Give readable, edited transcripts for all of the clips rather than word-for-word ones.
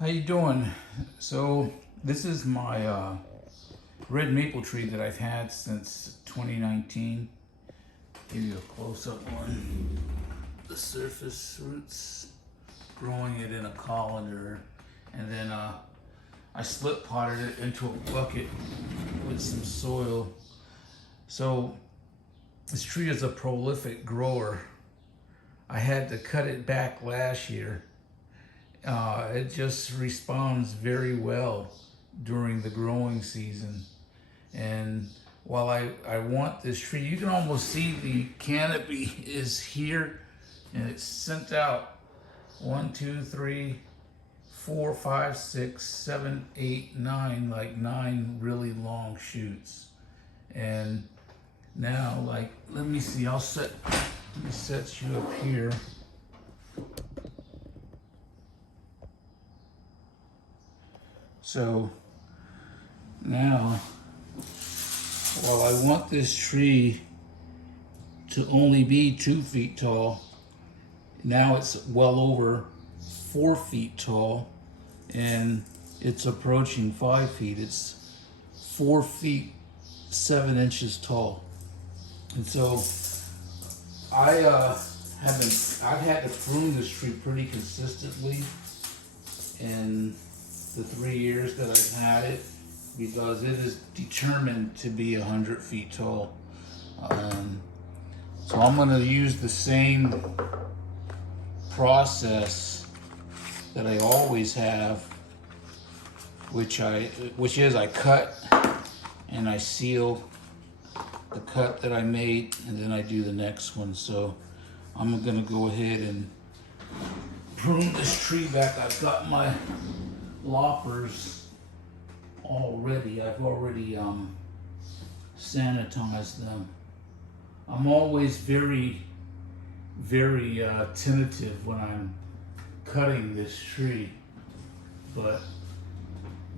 How you doing? So this is my red maple tree that I've had since 2019. Give you a close-up on the surface roots, growing it in a colander, and then I slip potted it into a bucket with some soil. So this tree is a prolific grower. I had to cut it back last year. It just responds very well during the growing season. And while I want this tree, you can almost see the canopy is here, and it's sent out 1, 2, 3, 4, 5, 6, 7, 8, 9, like 9 really long shoots. And now, like, let me see, let me set you up here. So now, while I want this tree to only be 2 feet tall, now it's well over 4 feet tall, and it's approaching 5 feet. It's 4 feet 7 inches tall. And so I've had to prune this tree pretty consistently in the 3 years that I've had it, because it is determined to be 100 feet tall. So I'm going to use the same process that I always have, which is I cut and I seal the cut that I made, and then I do the next one. So I'm going to go ahead and prune this tree back. I've got my loppers already. I've already sanitized them. I'm always very tentative when I'm cutting this tree, but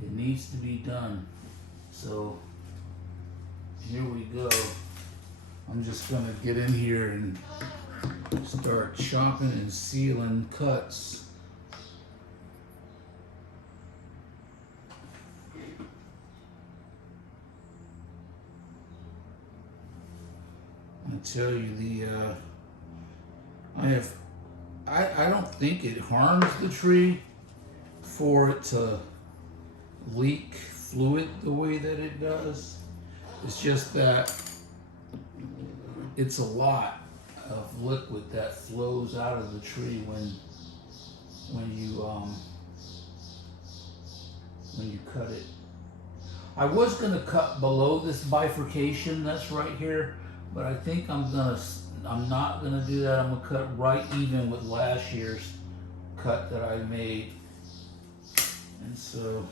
it needs to be done. So here we go. I'm just gonna get in here and start chopping and sealing cuts. I tell you, I don't think it harms the tree for it to leak fluid the way that it does. It's just that it's a lot of liquid that flows out of the tree when you cut it. I was gonna cut below this bifurcation that's right here, but I think I'm not gonna do that. I'm gonna cut right even with last year's cut that I made. And so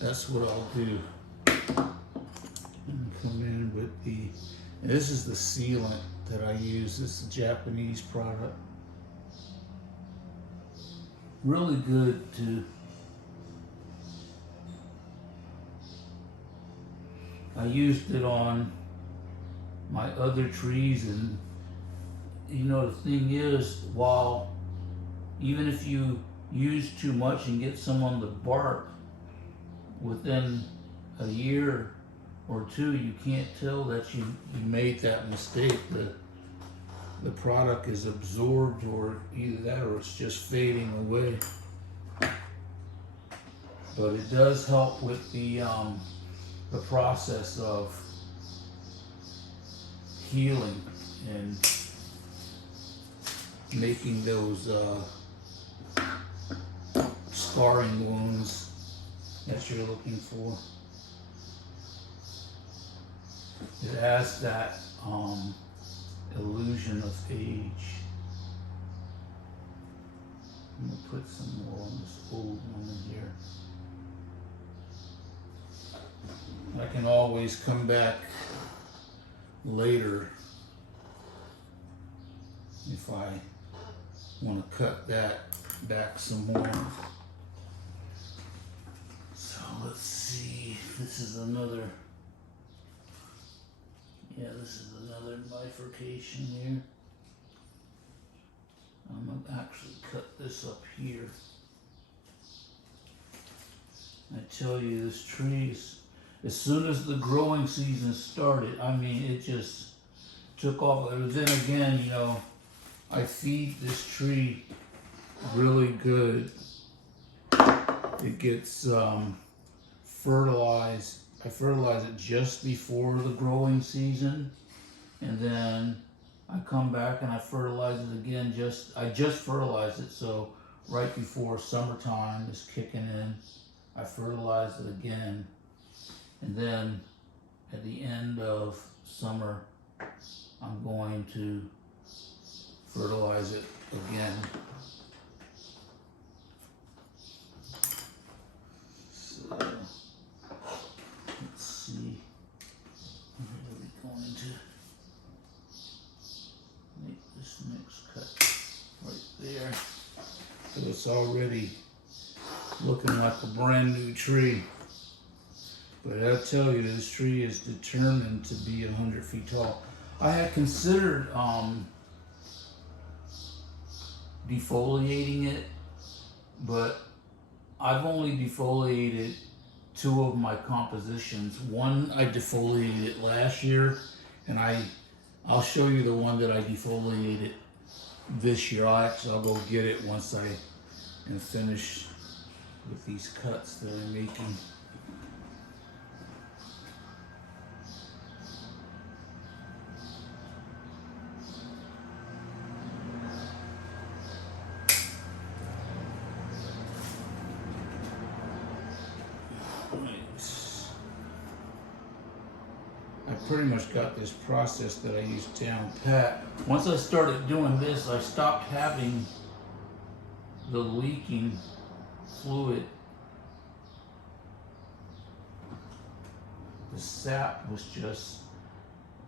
that's what I'll do. And come in with and this is the sealant that I use. This is a Japanese product. Really good too. I used it on my other trees, and you know, the thing is, while even if you use too much and get some on the bark, within a year or two you can't tell that you made that mistake. The product is absorbed, or either that or it's just fading away. But it does help with the process of healing and making those scarring wounds that you're looking for. It has that illusion of age. I'm gonna put some more on this old one in here. I can always come back later if I want to cut that back some more. So let's see, this is another, this is another bifurcation here. I'm gonna actually cut this up here. I tell you, this tree, as soon as the growing season started, I mean, it just took off. But then again, you know, I feed this tree really good. It gets fertilized. I fertilize it just before the growing season, and then I come back and I fertilize it again. I just fertilize it, so right before summertime is kicking in, I fertilize it again, and then at the end of summer, I'm going to fertilize it again. So let's see. Where are we going to make this next cut? Right there. So it's already looking like a brand new tree. But I'll tell you, this tree is determined to be 100 feet tall. I had considered defoliating it, but I've only defoliated 2 of my compositions. One I defoliated last year, and I'll show you the one that I defoliated this year. I'll go get it once I am finished with these cuts that I'm making. I pretty much got this process that I use down pat. Once I started doing this, I stopped having the leaking fluid. The sap was just,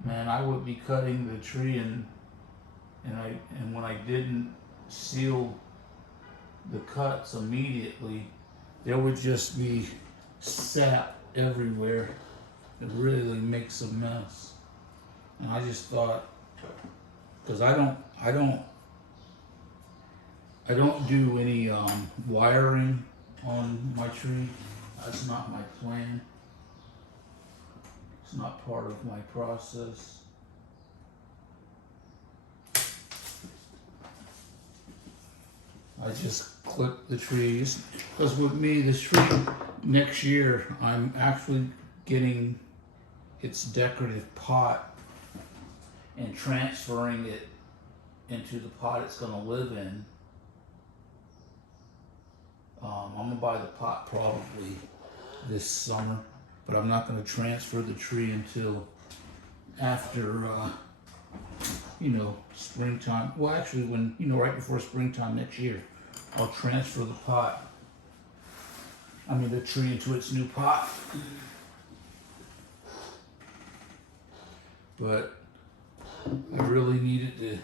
man, I would be cutting the tree and when I didn't seal the cuts immediately, there would just be sap everywhere. It really makes a mess. And I just thought, because I don't do any wiring on my tree. That's not my plan. It's not part of my process. I just clip the trees. Because with me, this tree, next year, I'm actually getting its decorative pot and transferring it into the pot it's going to live in. I'm going to buy the pot probably this summer, but I'm not going to transfer the tree until after, you know, springtime. Well, actually, when, you know, right before springtime next year, I'll transfer the tree into its new pot. But I really needed to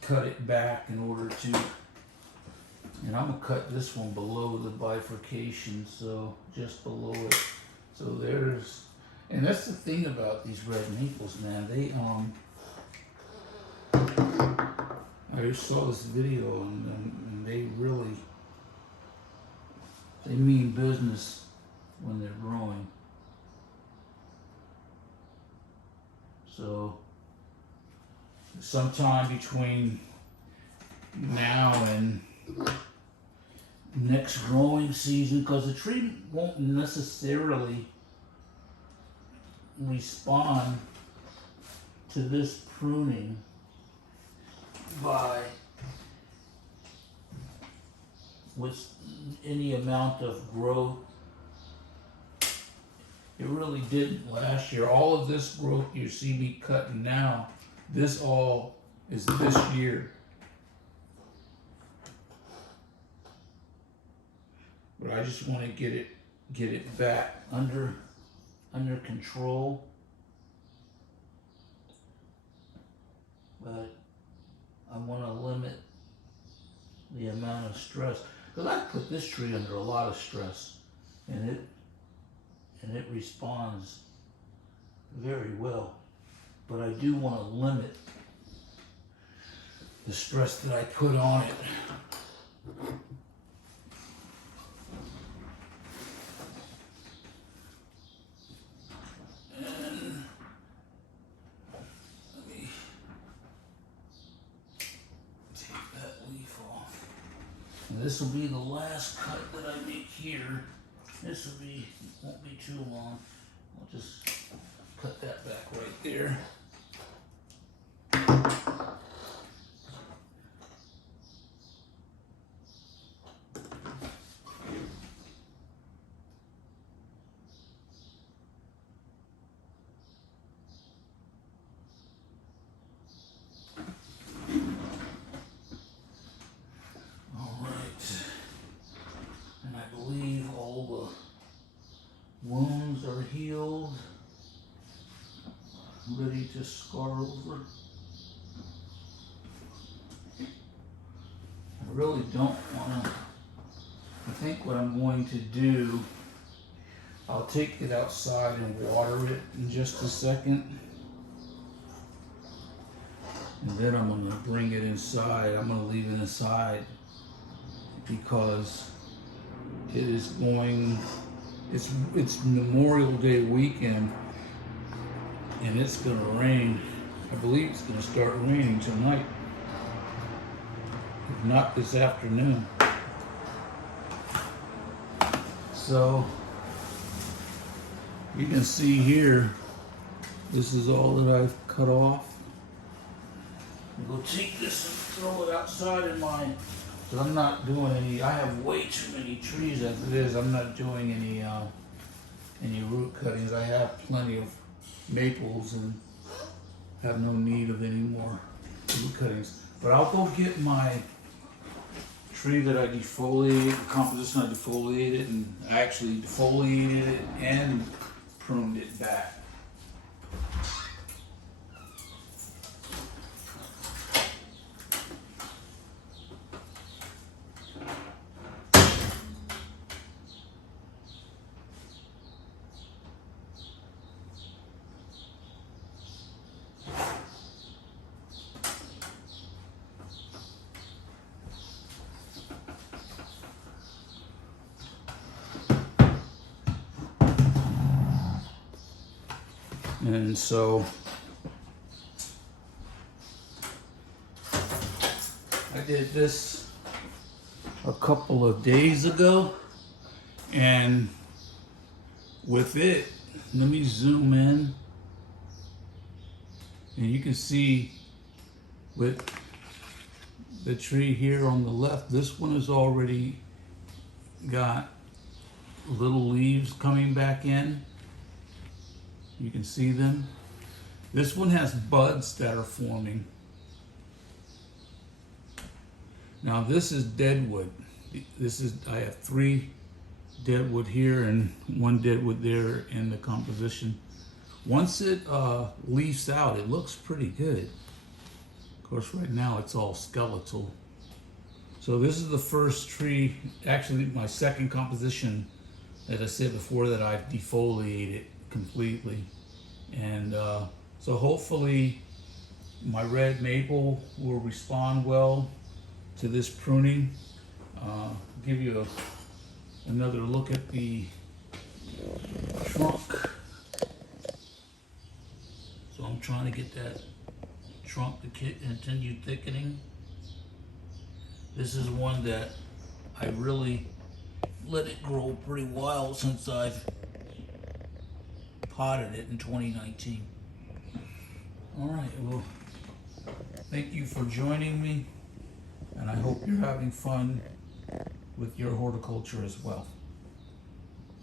cut it back in order to, and I'm gonna cut this one below the bifurcation, so just below it. So there's, and that's the thing about these red maples, man. They I just saw this video and they really, they mean business when they're growing. So sometime between now and next growing season, because the tree won't necessarily respond to this pruning with any amount of growth. It really didn't last year. All of this growth you see me cutting now, this all is this year. But I just want to get it back under control. But I want to limit the amount of stress, because I put this tree under a lot of stress, and it responds very well. But I do want to limit the stress that I put on it. And this will be the last cut that I make here. This won't be too long. I'll just cut that back right there. Wounds are healed, ready to scar over. I really don't want to, I think what I'm going to do, I'll take it outside and water it in just a second. And then I'm going to bring it inside. I'm going to leave it inside because it is going, it's Memorial Day weekend and it's gonna rain. I believe it's gonna start raining tonight, if not this afternoon. So you can see here, this is all that I've cut off. I'm gonna take this and throw it outside in mine. But I'm not doing any, I have way too many trees as it is. I'm not doing any root cuttings. I have plenty of maples and have no need of any more root cuttings. But I'll go get my tree that I defoliated, the composition I defoliated, and I actually defoliated it and pruned it back. And so I did this a couple of days ago, and with it, let me zoom in, and you can see with the tree here on the left, this one has already got little leaves coming back in. You can see them. This one has buds that are forming. Now this is deadwood. I have 3 deadwood here and 1 deadwood there in the composition. Once it leaves out, it looks pretty good. Of course, right now it's all skeletal. So this is the first tree, actually my second composition, as I said before, that I've defoliated completely. And so hopefully my red maple will respond well to this pruning. Give you another look at the trunk. So I'm trying to get that trunk to continue thickening. This is one that I really let it grow pretty wild since I've potted it in 2019. All right, well, thank you for joining me, and I hope you're having fun with your horticulture as well.